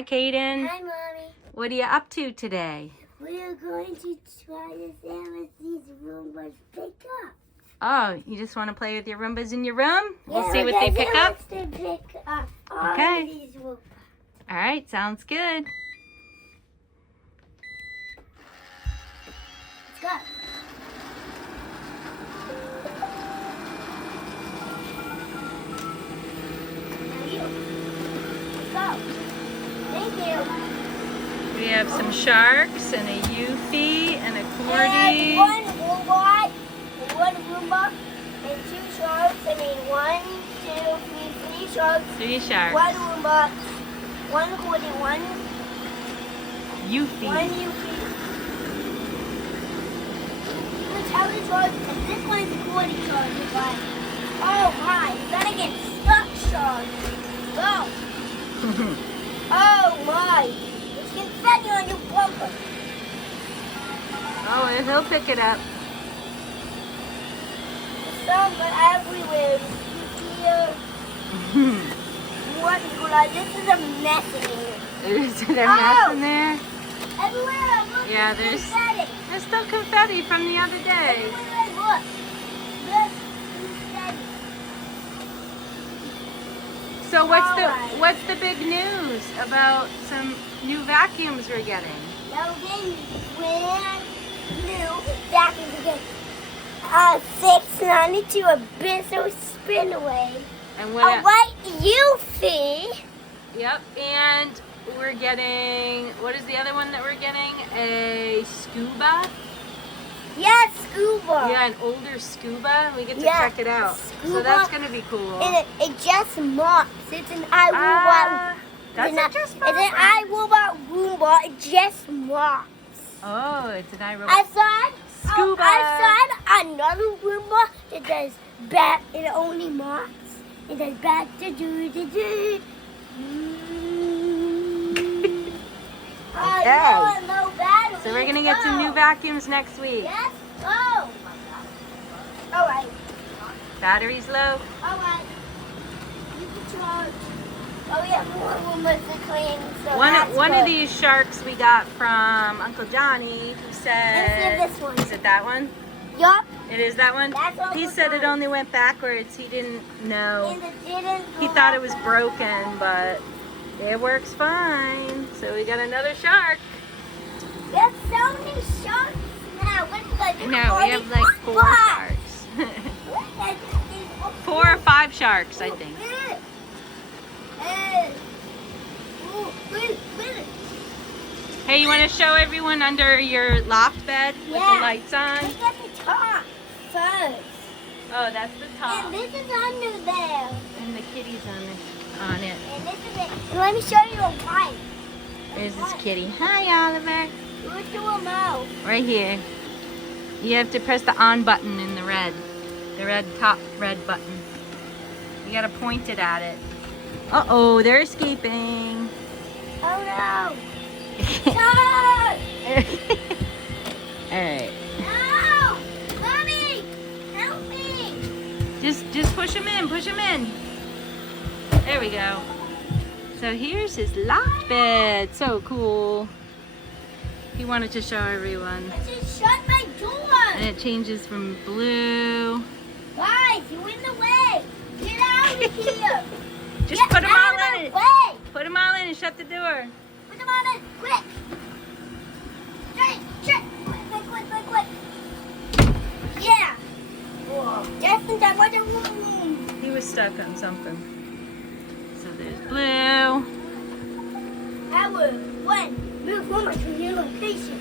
Hi, Cayden. Hi, Mommy. What are you up to today? We are going to try to see if these Roombas pick up. Oh, you just want to play with your Roombas in your room? We'll Yeah, see what they because pick it up. wants to pick up all Okay. of these Roombas. All right, sounds good. Let's go. Now you. Let's go. Thank you. We have some sharks and a Eufy and a And Cordy. one robot, and one Roomba, and two sharks. I mean, 1, 2, 3, 3 sharks. 3 sharks. One Roomba, one Cordy, one Eufy. Yuki. Let's have the shark, and this one's a Cordy shark. It's like, oh my, you're gonna get stuck, shark. Go. Oh my, there's confetti on your bumper. Oh, and he'll pick it up. Some are everywhere. Here. What is going on? This is a mess in here. Is there a mess in there? Everywhere, look. Yeah, there's there's confetti. still confetti from the other day. Everywhere, look. There's confetti. So Alright. what's the big news about some new vacuums we're getting? Now again, brand new vacuum again. 692 Abyssal Spinaway. And A what? white Yuffie. Yep, and we're getting, what is the other one that we're getting? A scuba? Yes, scuba. Yeah, an older scuba. We get to Yeah, check it out. So scuba. that's going to be cool. And it just mops. It's an iRobot. Does it just It's an iRobot Roomba. It just mops. Oh, it's an iRobot. I saw Scuba. I saw another Roomba that does bat. It only mops. It does bat to do. Okay. No battery. So we're going to get some new vacuums next week. Yes. Oh my God. All right. Batteries low? All right. You can charge. Oh, we have more Roombas to clean. So One of good. these sharks we got from Uncle Johnny, who said... Let me see if this one. Is it that one? Yup. It is that one? That's Uncle He said it Johnny. only went backwards. He didn't know. And it didn't. He go thought it up was and broken, but it works fine. So we got another shark. We have so many sharks now. What is that? No, we have like 4 sharks. 4 or 5 sharks, I think. Hey, you want to show everyone under your loft bed with the Yeah. lights on? Look at the top first. Oh, that's the top. And this is under there. And the kitty's on it. And this is it. And let me show you a light. There's this kitty. Hi, Oliver. Look to a mouth. Right here. You have to press the on button in the red. The top red button. You gotta point it at it. Uh-oh, they're escaping. Oh no. Shark! Alright. No! Mommy! Help me! Just push him in, push him in. There we go. So here's his loft bed. So cool. He wanted to show everyone. I just shut my door. And it changes from blue. Guys, you're in the way. Get out of here. Just Get put them out all of in. my way. Put them all in and shut the door. Put them on in, quick. Straight. Quick. Yeah. Whoa. Just in time. What the room? He was stuck on something. So there's blue. Our one. Move over to your location.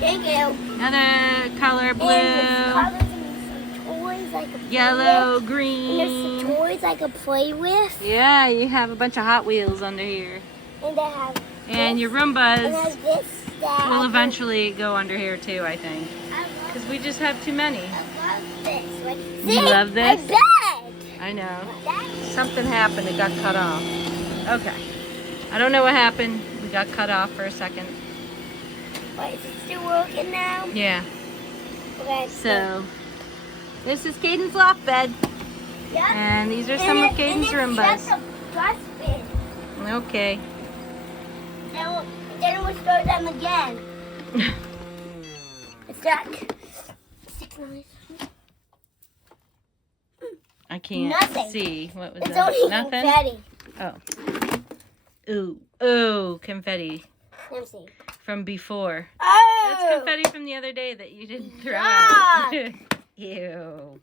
Thank you. Another color, And there's blue, colors and some toys I could play yellow, with. And there's some green. toys I could play with. Yeah, you have a bunch of Hot Wheels under here. And I have And this, your and I Roombas have this staff. will eventually go under here too, I think. I love, Because we just have too many. I love this. Like, You see? love this? My bed. I know. That's Something happened, it got cut off. Okay. I don't know what happened. We got cut off for a second. Wait, is it still working now? Yeah. Okay. So, this is Cayden's loft bed. Yep. And these are some of Cayden's Roombas. That's a dustbin. Okay. Then we'll start them again. It's like 6 9. I can't Nothing. see. What was It's that? only Nothing? confetti. Oh. Ooh. Ooh, confetti. Let me see. From before. Oh! That's confetti from the other day that you didn't throw Yuck. out. Ew.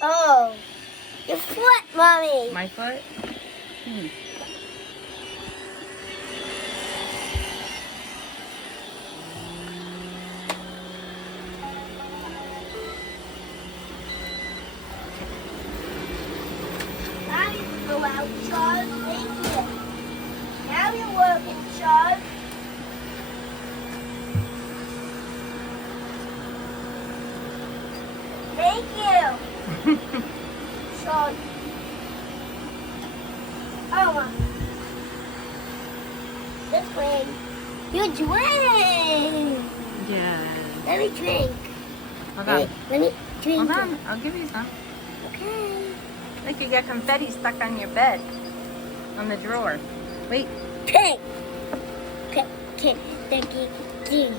Oh. Your foot, Mommy. My foot? Now you can go out, Charles. Thank you. Now you're working, Charles. Thank you. Charles. Oh, Mom. This way. You drink. Yeah. Let me drink. Hold on. Let me drink. Hold on. I'll give you some. Okay. Look, you got confetti stuck on your bed. On the drawer. Wait. Pink. Pink. Pink. Pinky. G.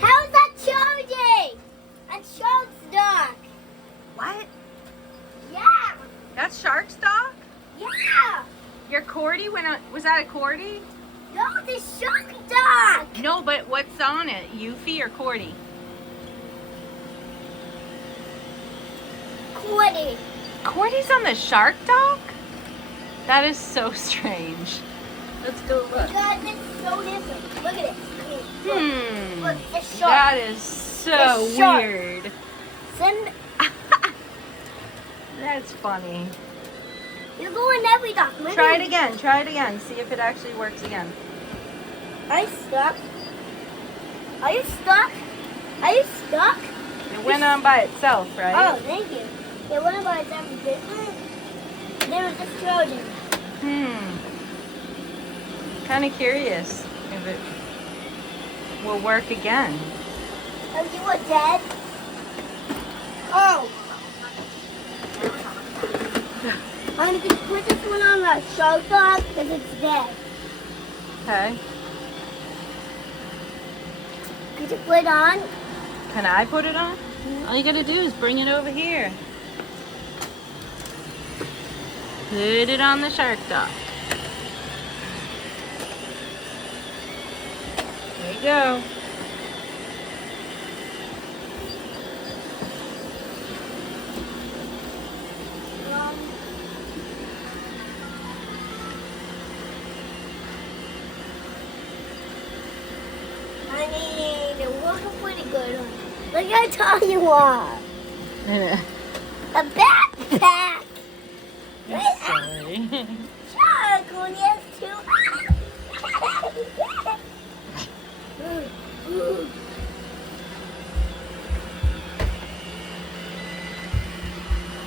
How's that charging? That shark's dog. What? Yeah. That's shark stock? Yeah. Your Cordy went on. Was that a Cordy? No, the shark dog. No, but what's on it? Yuffie or Cordy? Cordy. Cordy's on the shark dock? That is so strange. Let's go look. Because it's so different. Look at it. Look, the shark. That is so The shark. weird. Send. That's funny. You go in every dock. Try it again. Try it again. See if it actually works again. Are you stuck? Are you stuck? Are you stuck? It went on by itself, right? Oh, thank you. It went by itself. There was just children. Kind of curious if it will work again. Oh, you were dead? Oh. I'm going to put this one on the shark dog because it's dead. Okay. Could you put it on? Can I put it on? All you gotta do is bring it over here. Put it on the shark dock. There you go. I mean, it working pretty good. Look how tall you are. A backpack. Sorry. Shark only has 2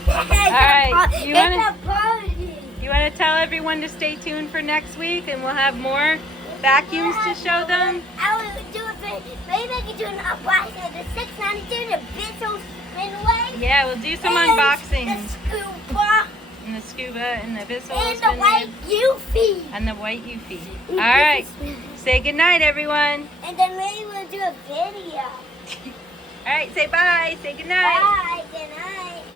Alright, you wanna- It's a party. You want to tell everyone to stay tuned for next week and we'll have more vacuums to show them? I will do it for, maybe I can do an unboxing of the 692, the Bissell Spinway. Yeah, we'll do some and unboxing. The scuba. And the scuba and the Bissell And the white Yuffie. and the white Yuffie. Alright, say goodnight everyone. And then maybe we'll do a video. Alright, say bye. Say goodnight. Bye. Good night.